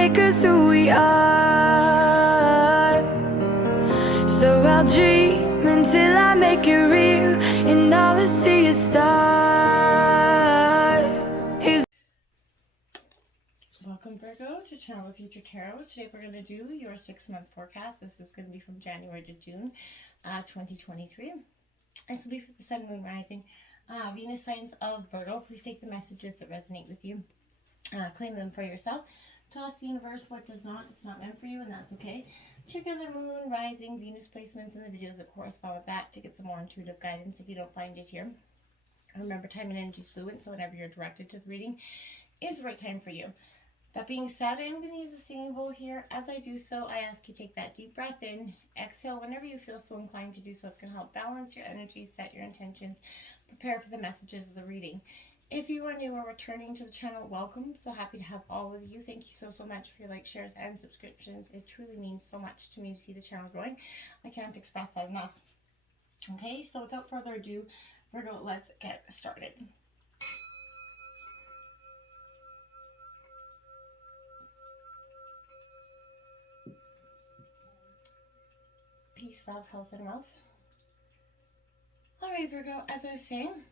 make us who we are. So I'll dream until I make it real, and all I see is stars. Welcome, Virgo, to Channel Future Tarot. Today we're going to do your 6-month forecast. This is going to be from January to June 2023. This will be for the Sun, Moon, Rising, Venus signs of Virgo. Please take the messages that resonate with you. Claim them for yourself. Toss the universe what does not. It's not meant for you, and that's okay. Check out the Moon, Rising, Venus placements and the videos that correspond with that to get some more intuitive guidance if you don't find it here. Remember, time and energy is fluid, so whenever you're directed to the reading is the right time for you. That being said, I'm going to use a singing bowl here. As I do so, I ask you take that deep breath in, exhale whenever you feel so inclined to do so. It's going to help balance your energy, set your intentions, prepare for the messages of the reading. If you are new or returning to the channel, welcome. So happy to have all of you. Thank you so much for your likes, shares, and subscriptions. It truly means so much to me to see the channel growing. I can't express that enough. Okay, so without further ado, Virgo, let's get started. Peace, love, health, and wealth. All right, Virgo, as I was saying,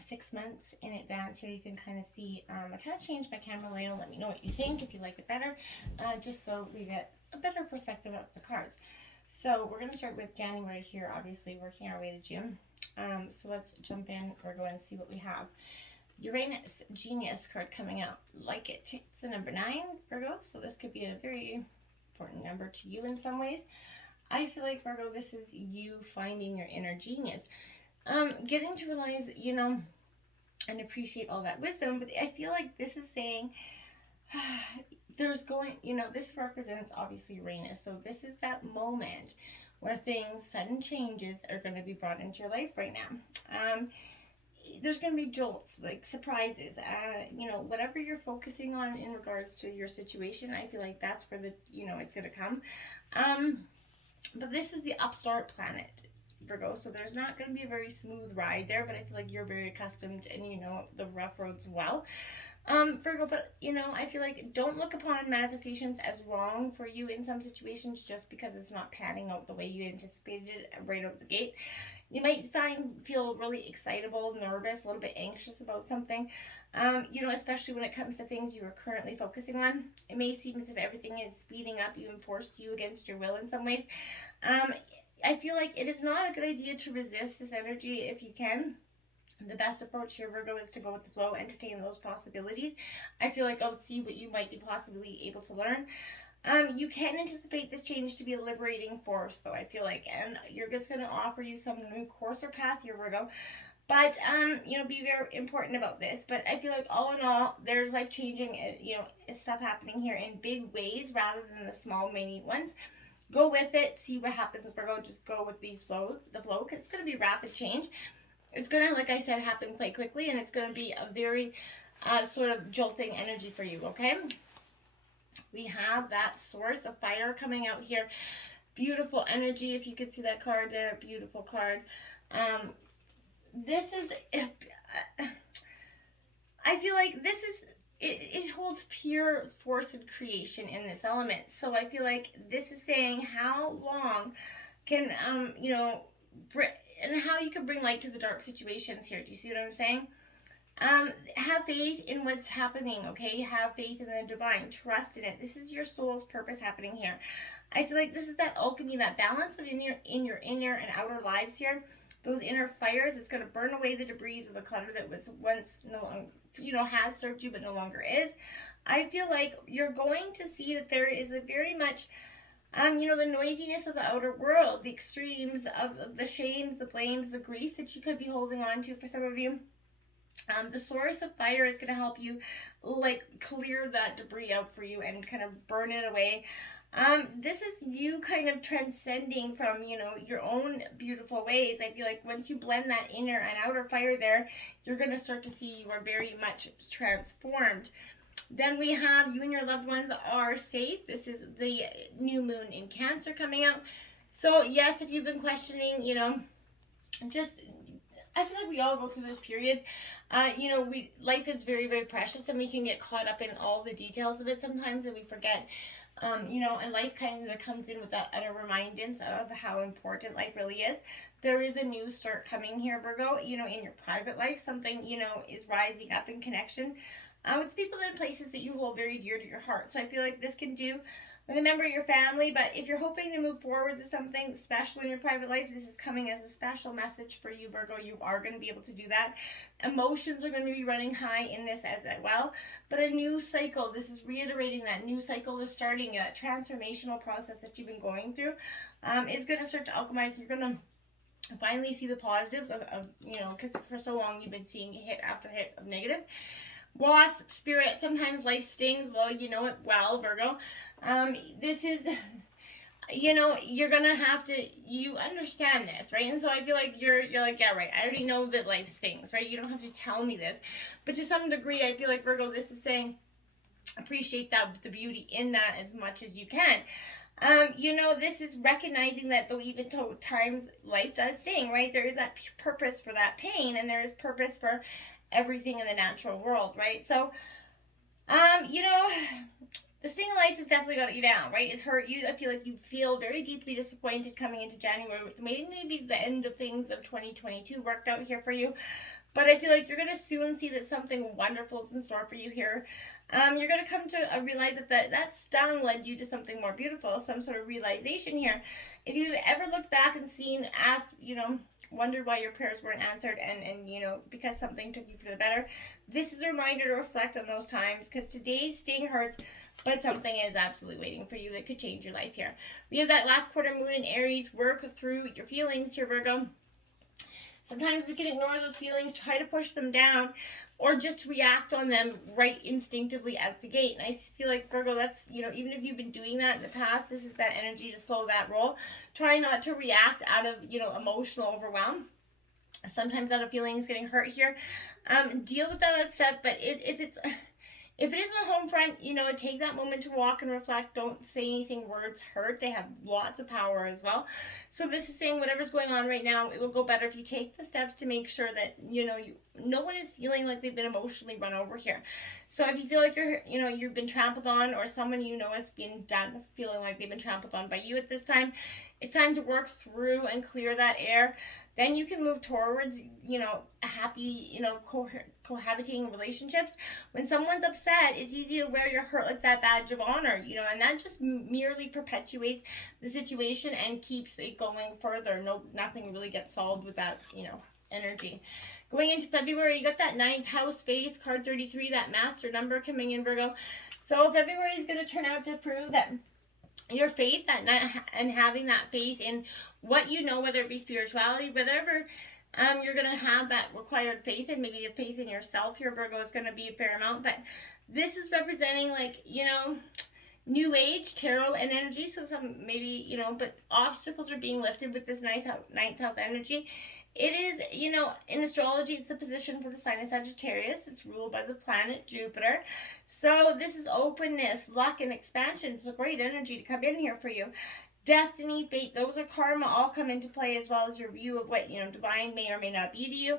6 months in advance here, you can kind of see, I kind of changed my camera layout. Let me know what you think, if you like it better, just so we get a better perspective of the cards. So we're going to start with January here, obviously working our way to June. So let's jump in, Virgo, and see what we have. Uranus Genius card coming out. Like it. It's the number 9, Virgo, so this could be a very important number to you in some ways. I feel like, Virgo, this is you finding your inner genius. Getting to realize, and appreciate all that wisdom, but I feel like this is saying this represents obviously Uranus. So this is that moment where sudden changes are going to be brought into your life right now. There's going to be jolts, like surprises, whatever you're focusing on in regards to your situation. I feel like that's where it's going to come. But this is the upstart planet, Virgo, so there's not going to be a very smooth ride there, but I feel like you're very accustomed and you know the rough roads well, Virgo. But I feel like don't look upon manifestations as wrong for you in some situations just because it's not panning out the way you anticipated it right out the gate. You might feel really excitable, nervous, a little bit anxious about something, especially when it comes to things you are currently focusing on. It may seem as if everything is speeding up, even forced you against your will in some ways. I feel like it is not a good idea to resist this energy if you can. The best approach here, Virgo, is to go with the flow, entertain those possibilities. I feel like I'll see what you might be possibly able to learn. You can anticipate this change to be a liberating force, though, I feel like, and it's going to offer you some new course or path here, Virgo. But, be very important about this. But I feel like all in all, there's life-changing, stuff happening here in big ways rather than the small, minute ones. Go with it, see what happens, Virgo. Just go with the flow, because it's going to be rapid change. It's going to, like I said, happen quite quickly, and it's going to be a very sort of jolting energy for you, okay? We have that source of fire coming out here. Beautiful energy, if you could see that card there. Beautiful card. This is, I feel like this is, it holds pure force and creation in this element. So I feel like this is saying how long can, and how you can bring light to the dark situations here. Do you see what I'm saying? Have faith in what's happening, okay? Have faith in the divine. Trust in it. This is your soul's purpose happening here. I feel like this is that alchemy, that balance of in your inner and outer lives here. Those inner fires, it's going to burn away the debris of the clutter that was once no longer, has served you but no longer is. I feel like you're going to see that there is a very much the noisiness of the outer world, the extremes of the shames, the blames, the grief that you could be holding on to for some of you. The source of fire is going to help you clear that debris out for you and kind of burn it away. This is you kind of transcending from, your own beautiful ways. I feel like once you blend that inner and outer fire there, you're going to start to see you are very much transformed. Then we have you and your loved ones are safe. This is the new moon in Cancer coming out. So yes, if you've been questioning, just I feel like we all go through those periods. You know, life is very, very precious, and we can get caught up in all the details of it sometimes, and we forget. You know, and life kind of comes in with a remindance of how important life really is. There is a new start coming here, Virgo. You know, in your private life, something, you know, is rising up in connection with people and places that you hold very dear to your heart. So I feel like this can do with a member of your family, but if you're hoping to move forward to something special in your private life, this is coming as a special message for you, Virgo. You are going to be able to do that. Emotions are going to be running high in this as well, but a new cycle, this is reiterating that new cycle is starting, a transformational process that you've been going through is going to start to alchemize. You're going to finally see the positives of you know, because for so long you've been seeing hit after hit of negative. Wasp spirit, sometimes life stings. Well, you know it well, Virgo. This is, you know, you're gonna have to, you understand this, right? And so I feel like you're like, yeah, right, I already know that life stings, right? You don't have to tell me this. But to some degree, I feel like, Virgo, this is saying, appreciate that, the beauty in that as much as you can. You know, this is recognizing that though even times life does sting, right? There is that purpose for that pain, and there is purpose for everything in the natural world, right? So, you know, the sting of life has definitely got you down, right? It's hurt you. I feel like you feel very deeply disappointed coming into January with maybe the end of things of 2022 worked out here for you. But I feel like you're going to soon see that something wonderful is in store for you here. You're going to come to realize that that stung led you to something more beautiful, some sort of realization here. If you've ever looked back and seen, asked, you know, wondered why your prayers weren't answered, and you know, because something took you for the better, this is a reminder to reflect on those times, because today's sting hurts, but something is absolutely waiting for you that could change your life here. We have that last quarter moon in Aries. Work through your feelings here, Virgo. Sometimes we can ignore those feelings, try to push them down, or just react on them right instinctively out the gate. And I feel like, Virgo, that's, you know, even if you've been doing that in the past, this is that energy to slow that roll. Try not to react out of, you know, emotional overwhelm. Sometimes out of feelings getting hurt here. Deal with that upset, but if it isn't a home front, you know, take that moment to walk and reflect. Don't say anything. Words hurt. They have lots of power as well. So this is saying whatever's going on right now, it will go better if you take the steps to make sure that, you know, no one is feeling like they've been emotionally run over here. So if you feel like you've been trampled on, or someone you know has been done feeling like they've been trampled on by you at this time, it's time to work through and clear that air. Then you can move towards, you know, happy, you know, cohabiting relationships. When someone's upset, it's easy to wear your hurt like that badge of honor, you know, and that just merely perpetuates the situation and keeps it going further. Nothing really gets solved with that, you know, energy. Going into February, you got that 9th house phase, card 33, that master number coming in, Virgo. So February is going to turn out to prove that your faith, and having that faith in what you know, whether it be spirituality, whatever you're going to have that required faith in. Maybe a faith in yourself here, Virgo, is going to be a fair amount, but this is representing, like, you know, new age tarot and energy. So some, maybe, you know, but obstacles are being lifted with this ninth house energy. It is, you know, in astrology, it's the position for the sign of Sagittarius. It's ruled by the planet Jupiter. So this is openness, luck, and expansion. It's a great energy to come in here for you. Destiny, fate, those are karma, all come into play, as well as your view of what, you know, divine may or may not be to you.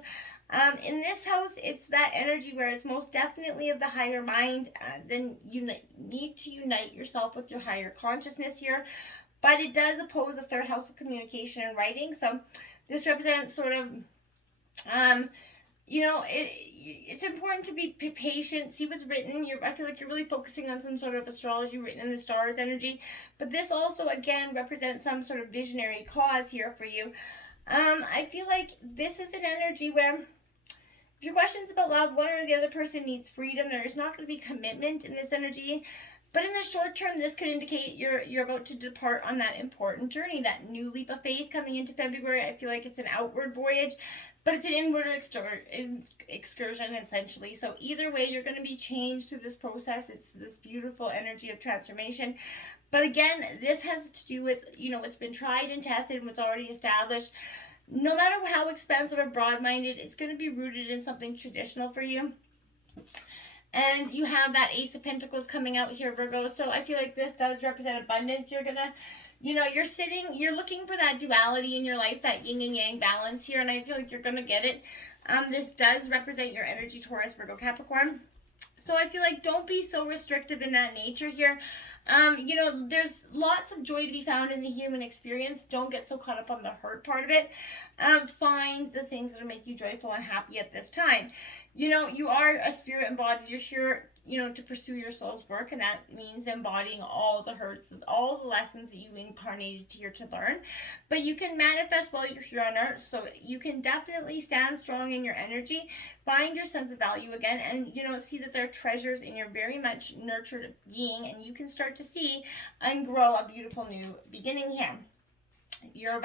In this house, it's that energy where it's most definitely of the higher mind. Then you need to unite yourself with your higher consciousness here. But it does oppose the third house of communication and writing. So this represents sort of, you know, it's important to be patient, see what's written. I feel like you're really focusing on some sort of astrology written in the stars energy. But this also, again, represents some sort of visionary cause here for you. I feel like this is an energy where, if your questions about love, one or the other person needs freedom. There is not going to be commitment in this energy. But in the short term, this could indicate you're about to depart on that important journey, that new leap of faith coming into February. I feel like it's an outward voyage, but it's an inward excursion, essentially. So either way, you're going to be changed through this process. It's this beautiful energy of transformation. But again, this has to do with, you know, what's been tried and tested and what's already established. No matter how expensive or broad-minded, it's going to be rooted in something traditional for you. And you have that Ace of Pentacles coming out here, Virgo. So I feel like this does represent abundance. You're going to, you're looking for that duality in your life, that yin and yang balance here. And I feel like you're going to get it. This does represent your energy, Taurus, Virgo, Capricorn. So I feel like don't be so restrictive in that nature here. There's lots of joy to be found in the human experience. Don't get so caught up on the hurt part of it. Find the things that will make you joyful and happy at this time. You are a spirit embodied. You're here, to pursue your soul's work, and that means embodying all the hurts, all the lessons that you incarnated here to learn. But you can manifest while you're here on earth, so you can definitely stand strong in your energy, find your sense of value again, and see that there are treasures in your very much nurtured being, and you can start to see and grow a beautiful new beginning here. You're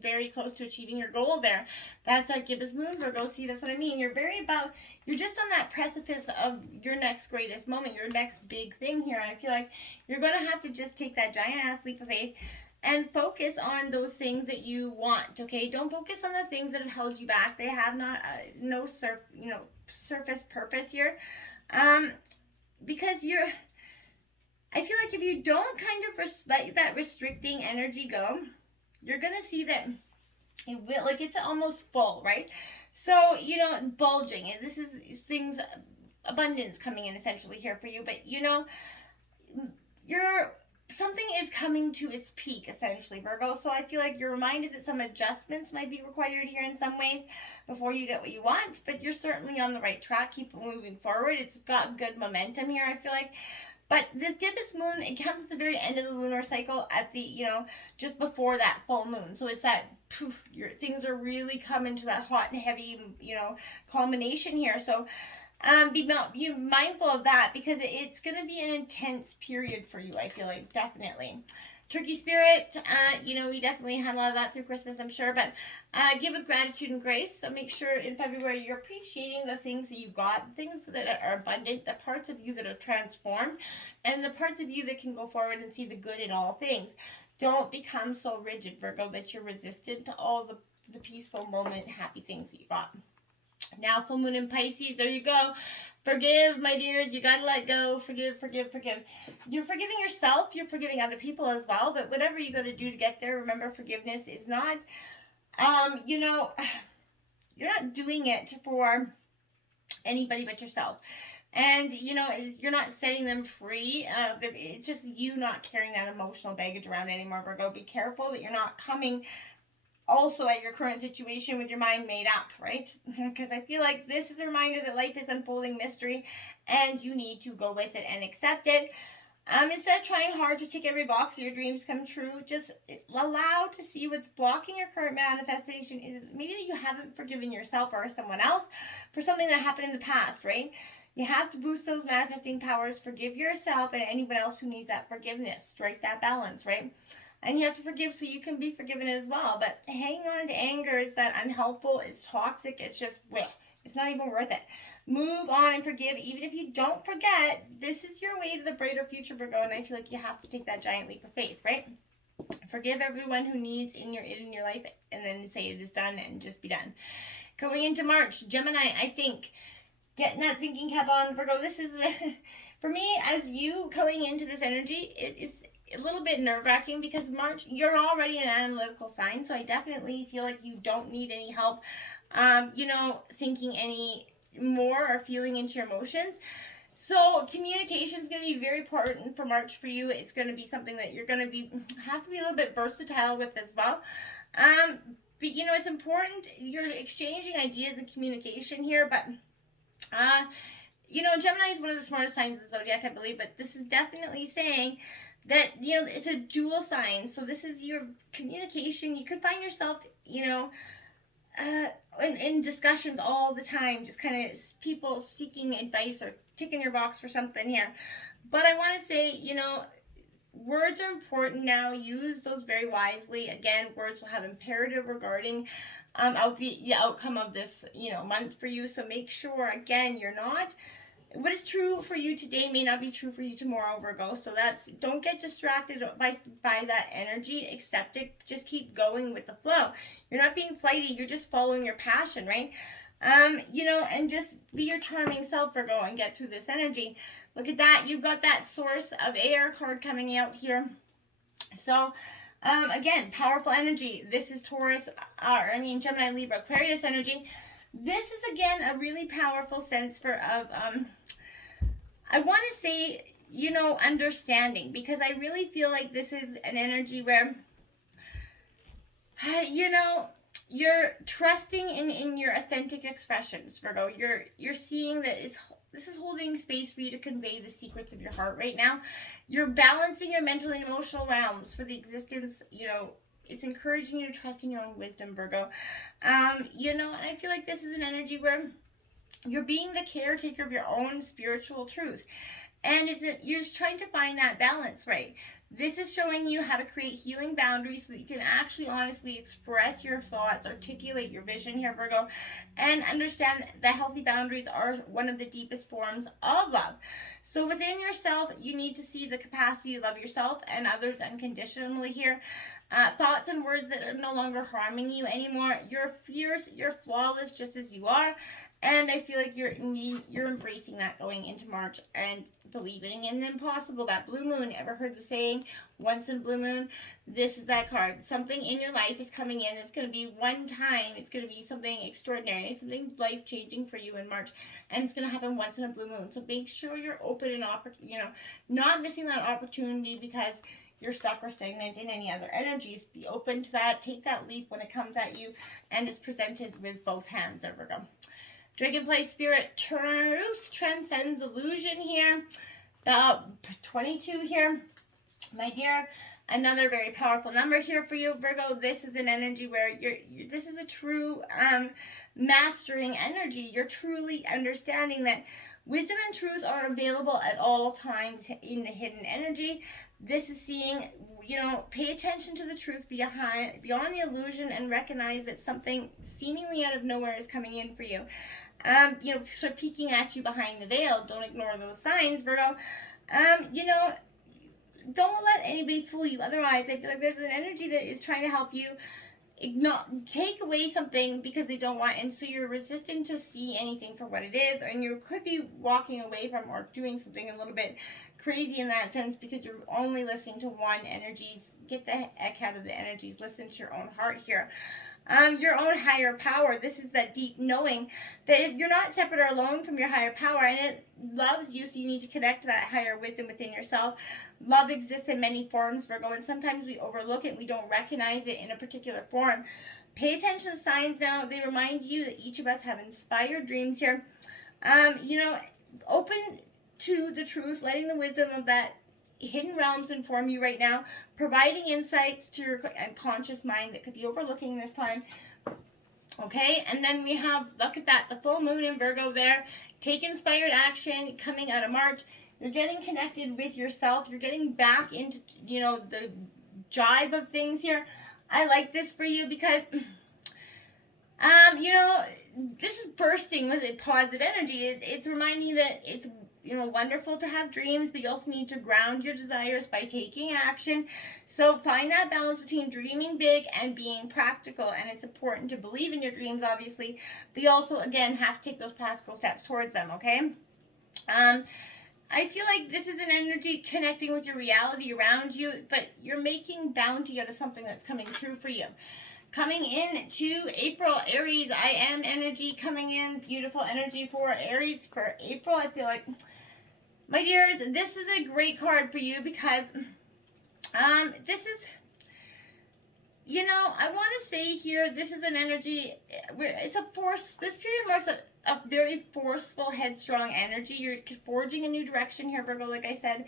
very close to achieving your goal there. That's that gibbous moon, Virgo. See, that's what I mean. You're just on that precipice of your next greatest moment, your next big thing here. I feel like you're going to have to just take that giant ass leap of faith and focus on those things that you want, okay? Don't focus on the things that have held you back. They have no surface purpose here. Because I feel like if you don't kind of let that restricting energy go, you're going to see that it will, it's almost full, right? So, bulging, and this is things, abundance coming in essentially here for you, but something is coming to its peak essentially, Virgo. So I feel like you're reminded that some adjustments might be required here in some ways before you get what you want, but you're certainly on the right track. Keep moving forward. It's got good momentum here, I feel like. But this gibbous moon, it comes at the very end of the lunar cycle at the, just before that full moon. So it's that poof, things are really coming to that hot and heavy, culmination here. So be mindful of that, because it's going to be an intense period for you, I feel like, definitely. Turkey spirit, we definitely had a lot of that through Christmas, I'm sure, but give with gratitude and grace. So make sure in February you're appreciating the things that you got, the things that are abundant, the parts of you that are transformed, and the parts of you that can go forward and see the good in all things. Don't become so rigid, Virgo, that you're resistant to all the peaceful moment, happy things that you got. Now, full moon in Pisces, there you go. Forgive, my dears. You got to let go. Forgive, forgive, forgive. You're forgiving yourself. You're forgiving other people as well. But whatever you got to do to get there, remember, forgiveness is not, you're not doing it for anybody but yourself. And, you're not setting them free. It's just you not carrying that emotional baggage around anymore, Virgo. Be careful that you're not coming also at your current situation with your mind made up, right? Because I feel like this is a reminder that life is unfolding mystery and you need to go with it and accept it. Instead of trying hard to tick every box so your dreams come true, just allow to see what's blocking your current manifestation. Is maybe that you haven't forgiven yourself or someone else for something that happened in the past, right? You have to boost those manifesting powers. Forgive yourself and anyone else who needs that forgiveness. Strike that balance, right? And you have to forgive so you can be forgiven as well. But hanging on to anger is that unhelpful, it's toxic, it's just, it's not even worth it. Move on and forgive. Even if you don't forget, this is your way to the brighter future, Virgo. And I feel like you have to take that giant leap of faith, right? Forgive everyone who needs in your life, and then say it is done and just be done. Going into March, Gemini, I think, getting that thinking cap on, Virgo. This is for me, as you going into this energy, it is a little bit nerve-wracking because March, you're already an analytical sign, so I definitely feel like you don't need any help, thinking any more or feeling into your emotions. So communication is going to be very important for March for you. It's going to be something that you're going to have to be a little bit versatile with as well. But it's important. You're exchanging ideas and communication here, but Gemini is one of the smartest signs of the zodiac, I believe, but this is definitely saying that, it's a dual sign. So this is your communication. You could find yourself, in discussions all the time, just kind of people seeking advice or ticking your box for something here. But I want to say, words are important now. Use those very wisely. Again, words will have imperative regarding the outcome of this, month for you. So make sure, again, what is true for you today may not be true for you tomorrow, Virgo. So don't get distracted by that energy. Accept it. Just keep going with the flow. You're not being flighty. You're just following your passion, right? You know, and just be your charming self, Virgo, and get through this energy. Look at that. You've got that source of air card coming out here. So, again, powerful energy. This is Taurus, Gemini, Libra, Aquarius energy. This is, again, a really powerful sense of, I want to say, you know, understanding, because I really feel like this is an energy where, you know, you're trusting in your authentic expressions, Virgo. You're seeing that this is holding space for you to convey the secrets of your heart right now. You're balancing your mental and emotional realms for the existence, you know, it's encouraging you to trust in your own wisdom, Virgo. You know, and I feel like this is an energy where you're being the caretaker of your own spiritual truth. And you're just trying to find that balance, right? This is showing you how to create healing boundaries so that you can actually honestly express your thoughts, articulate your vision here, Virgo, and understand that healthy boundaries are one of the deepest forms of love. So within yourself, you need to see the capacity to love yourself and others unconditionally here. Thoughts and words that are no longer harming you anymore. You're fierce, you're flawless just as you are. And I feel like you're embracing that going into March and believing in the impossible. That blue moon, ever heard the saying, once in a blue moon? This is that card. Something in your life is coming in. It's going to be one time. It's going to be something extraordinary, something life-changing for you in March. And it's going to happen once in a blue moon. So make sure you're open and, you know, not missing that opportunity because you're stuck or stagnant in any other energies. Be open to that. Take that leap when it comes at you and is presented with both hands. There we go. Dragonfly Spirit, truth transcends illusion here. About 22 here. My dear, another very powerful number here for you, Virgo. This is an energy where this is a true mastering energy. You're truly understanding that wisdom and truth are available at all times in the hidden energy. This is seeing, you know, pay attention to the truth beyond the illusion and recognize that something seemingly out of nowhere is coming in for you. You know, sort of peeking at you behind the veil. Don't ignore those signs, Virgo. You know, don't let anybody fool you. Otherwise, I feel like there's an energy that is trying to help you take away something because they don't want, and so you're resistant to see anything for what it is, and you could be walking away from or doing something a little bit crazy in that sense because you're only listening to one energies. Get the heck out of the energies. Listen to your own heart here. Your own higher power. This is that deep knowing that if you're not separate or alone from your higher power, and it loves you, so you need to connect to that higher wisdom within yourself. Love exists in many forms, Virgo, and sometimes we overlook it. We don't recognize it in a particular form. Pay attention to signs now. They remind you that each of us have inspired dreams here. You know, open to the truth, letting the wisdom of that hidden realms inform you right now, providing insights to your unconscious mind that could be overlooking this time. Okay, and then we have, look at that, the full moon in Virgo there. Take inspired action coming out of March. You're getting connected with yourself. You're getting back into, you know, the jive of things here. I like this for you because, you know, this is bursting with a positive energy. It's reminding you that it's, you know, wonderful to have dreams, but you also need to ground your desires by taking action. So find that balance between dreaming big and being practical. And it's important to believe in your dreams, obviously, but you also, again, have to take those practical steps towards them, okay? I feel like this is an energy connecting with your reality around you, but you're making bounty out of something that's coming true for you. Coming in to April, Aries, I am energy coming in. Beautiful energy for Aries for April. I feel like, my dears, this is a great card for you because this is, you know, I want to say here, this is an energy where it's a force. This period marks a very forceful, headstrong energy. You're forging a new direction here, Virgo, like I said,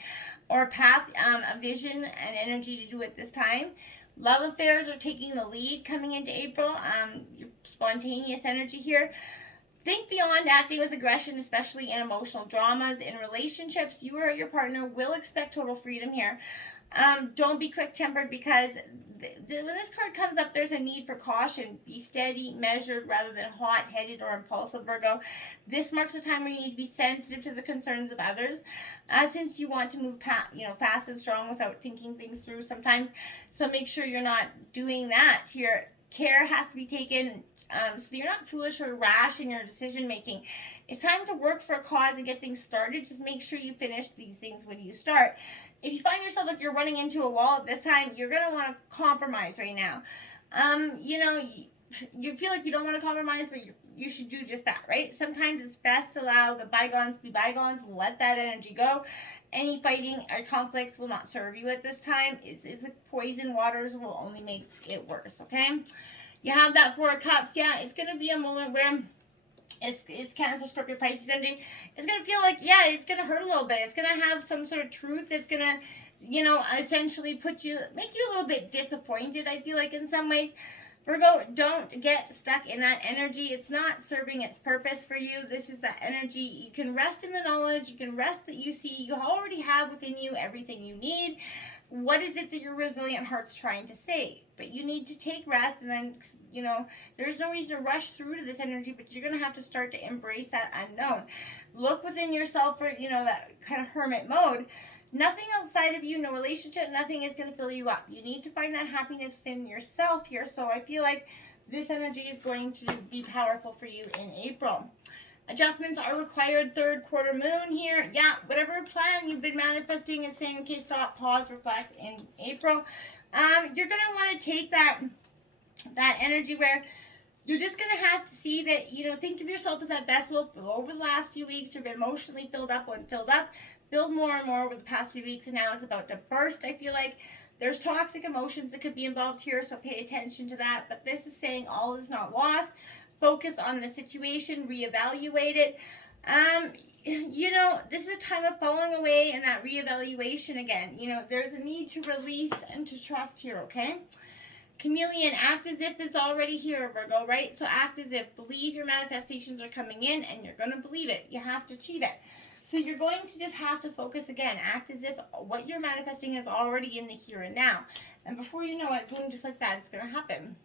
or a path, a vision, and energy to do it this time. Love affairs are taking the lead coming into April. Your spontaneous energy here. Think beyond acting with aggression, especially in emotional dramas. In relationships, you or your partner will expect total freedom here. Don't be quick-tempered because when this card comes up, there's a need for caution. Be steady, measured, rather than hot-headed or impulsive, Virgo. This marks a time where you need to be sensitive to the concerns of others, since you want to move fast and strong without thinking things through sometimes. So make sure you're not doing that here. care has to be taken, so you're not foolish or rash in your decision making. It's time to work for a cause and get things started. Just make sure you finish these things when you start. If you find yourself like you're running into a wall at this time, you're going to want to compromise right now. You feel like you don't want to compromise, but you should do just that, right? Sometimes it's best to allow the bygones be bygones, let that energy go. Any fighting or conflicts will not serve you at this time. It's like poison waters will only make it worse, okay? You have that Four of Cups. Yeah, it's going to be a moment where it's Cancer, Scorpio, Pisces energy. It's going to feel like, yeah, it's going to hurt a little bit. It's going to have some sort of truth that's going to, essentially make you a little bit disappointed, I feel like, in some ways. Virgo, don't get stuck in that energy. It's not serving its purpose for you. This is that energy. You can rest in the knowledge. You can rest that you see. You already have within you everything you need. What is it that your resilient heart's trying to say? But you need to take rest, and then, there's no reason to rush through to this energy, but you're going to have to start to embrace that unknown. Look within yourself for, that kind of hermit mode. Nothing outside of you, no relationship, nothing is going to fill you up. You need to find that happiness within yourself here. So I feel like this energy is going to be powerful for you in April. Adjustments are required. Third quarter moon here. Yeah, whatever plan you've been manifesting is saying, okay, stop, pause, reflect in April. You're going to want to take that energy where you're just going to have to see that, think of yourself as that vessel. Over the last few weeks, you've been emotionally filled up, filled more and more over the past few weeks, and now it's about to burst. I feel like there's toxic emotions that could be involved here, so pay attention to that. But this is saying all is not lost. Focus on the situation, reevaluate it. This is a time of falling away and that reevaluation again. There's a need to release and to trust here, okay? Chameleon, act as if it's already here, Virgo, right? So act as if. Believe your manifestations are coming in, and you're going to believe it. You have to achieve it. So you're going to just have to focus again. Act as if what you're manifesting is already in the here and now. And before you know it, boom, just like that, it's going to happen.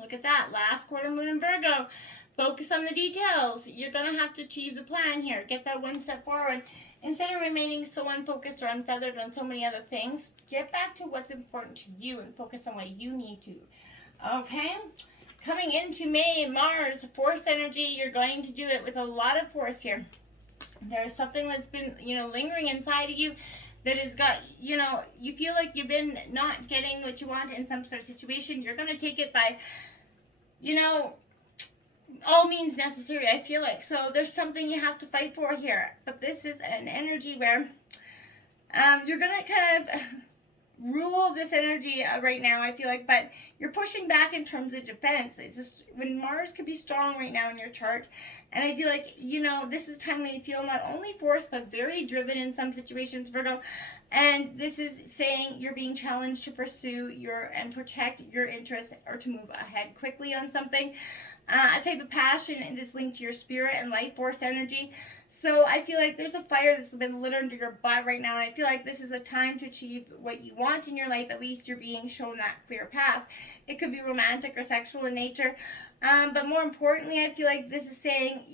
Look at that. Last quarter moon in Virgo. Focus on the details. You're going to have to achieve the plan here. Get that one step forward. Instead of remaining so unfocused or unfeathered on so many other things, get back to what's important to you and focus on what you need to. Okay? Coming into May, Mars, force energy. You're going to do it with a lot of force here. There's something that's been, lingering inside of you that has got, you feel like you've been not getting what you want in some sort of situation. You're going to take it by, all means necessary, I feel like. So there's something you have to fight for here. But this is an energy where you're going to kind of rule this energy right now, I feel like, but you're pushing back in terms of defense. It's just when Mars could be strong right now in your chart, and I feel like, this is a time when you feel not only forced, but very driven in some situations, Virgo, and this is saying you're being challenged to pursue and protect your interests or to move ahead quickly on something. A type of passion and this linked to your spirit and life force energy. So I feel like there's a fire that's been lit under your butt right now, and I feel like this is a time to achieve what you want in your life. At least you're being shown that clear path. It could be romantic or sexual in nature, but more importantly, I feel like this is saying,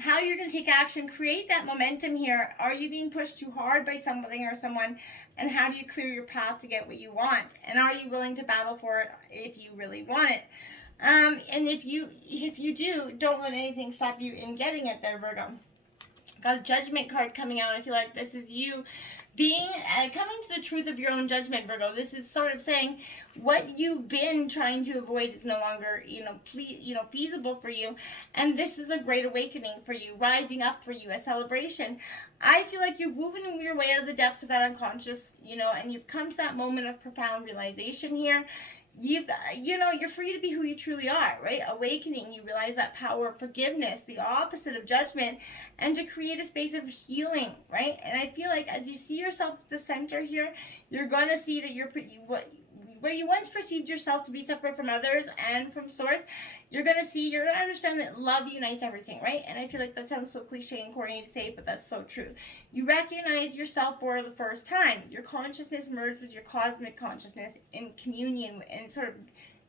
how you're going to take action, create that momentum here. Are you being pushed too hard by something or someone? And how do you clear your path to get what you want? And are you willing to battle for it if you really want it? And if you do, don't let anything stop you in getting it there, Virgo. Got a judgment card coming out. I feel like this is you being coming to the truth of your own judgment, Virgo. This is sort of saying what you've been trying to avoid is no longer, feasible for you, and this is a great awakening for you, rising up for you, a celebration. I feel like you're moving your way out of the depths of that unconscious, and you've come to that moment of profound realization here. You're free to be who you truly are, right? Awakening, you realize that power of forgiveness, the opposite of judgment, and to create a space of healing, right? And I feel like as you see yourself at the center here, you're going to see that where you once perceived yourself to be separate from others and from source, you're going to understand that love unites everything, right? And I feel like that sounds so cliche and corny to say, but that's so true. You recognize yourself for the first time. Your consciousness merged with your cosmic consciousness in communion, and sort of,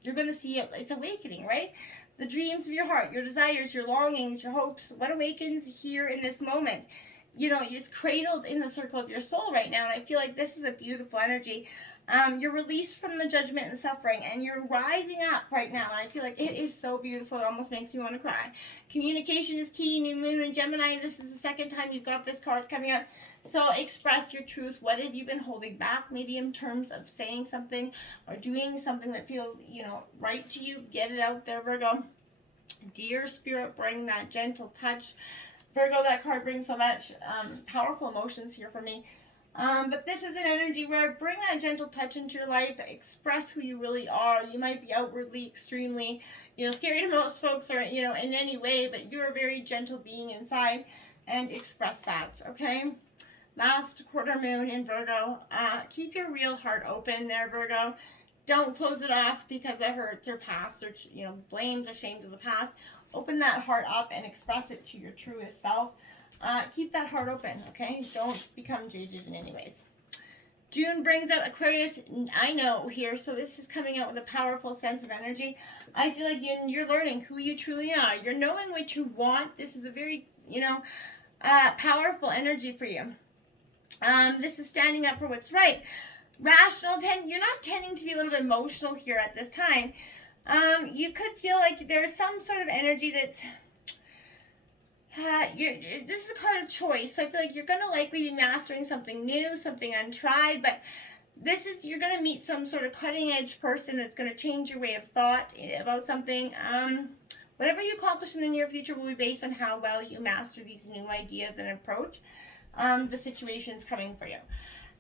you're going to see it's awakening, right? The dreams of your heart, your desires, your longings, your hopes, what awakens here in this moment? you know, it's cradled in the circle of your soul right now. And I feel like this is a beautiful energy. You're released from the judgment and suffering, and you're rising up right now. And I feel like it is so beautiful. It almost makes me want to cry. Communication is key. New moon in Gemini. This is the second time you've got this card coming up. So express your truth. What have you been holding back? Maybe in terms of saying something or doing something that feels, you know, right to you. Get it out there, Virgo. Dear Spirit, bring that gentle touch. Virgo, that card brings so much powerful emotions here for me. But this is an energy where bring that gentle touch into your life. Express who you really are. You might be outwardly extremely, you know, scary to most folks, or, you know, in any way, but you're a very gentle being inside, and express that, okay? Last quarter moon in Virgo. Keep your real heart open there, Virgo. Don't close it off because it hurts or past, or, you know, blames or shames of the past. Open that heart up and express it to your truest self. Keep that heart open, okay? Don't become jaded in any ways. June brings out Aquarius, I know here, so this is coming out with a powerful sense of energy. I feel like you're learning who you truly are. You're knowing what you want. This is a very, you know, powerful energy for you. This is standing up for what's right. Rational, you're not tending to be a little bit emotional here at this time. You could feel like there's some sort of energy that's this is a card of choice, so I feel like you're going to likely be mastering something new, something untried, but this is, you're going to meet some sort of cutting edge person that's going to change your way of thought about something. Whatever you accomplish in the near future will be based on how well you master these new ideas and approach the situations coming for you.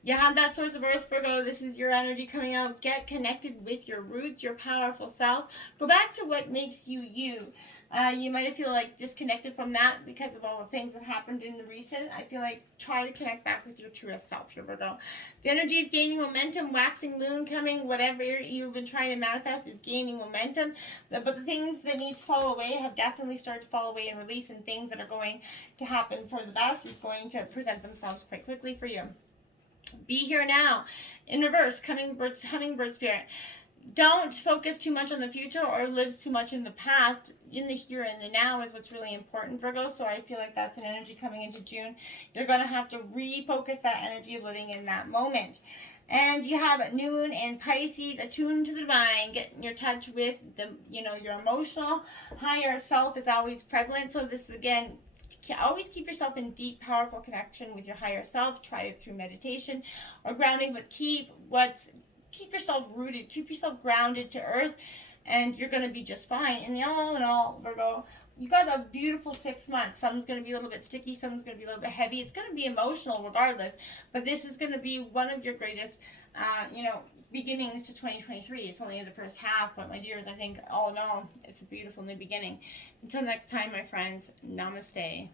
You have that source of earth, Virgo. This is your energy coming out. Get connected with your roots, your powerful self. Go back to what makes you you. You might feel like disconnected from that because of all the things that happened in the recent. I feel like try to connect back with your truest self here, Virgo. The energy is gaining momentum. Waxing moon coming. Whatever you've been trying to manifest is gaining momentum. But the things that need to fall away have definitely started to fall away and release, and things that are going to happen for the best is going to present themselves quite quickly for you. Be here now. In reverse, hummingbird spirit. Don't focus too much on the future or live too much in the past. In the here and the now is what's really important, Virgo. So I feel like that's an energy coming into June. You're going to have to refocus that energy of living in that moment. And you have new moon in Pisces, attuned to the divine. Get in your touch with the, you know, your emotional higher self is always prevalent. So this is, again, always keep yourself in deep, powerful connection with your higher self. Try it through meditation or grounding, but keep yourself rooted, keep yourself grounded to earth, and you're going to be just fine. And all in all, Virgo, you got a beautiful 6 months. Some's going to be a little bit sticky, some's going to be a little bit heavy. It's going to be emotional regardless, but this is going to be one of your greatest, you know, beginnings to 2023. It's only the first half, but my dears, I think all in all, it's a beautiful new beginning. Until next time, my friends, namaste.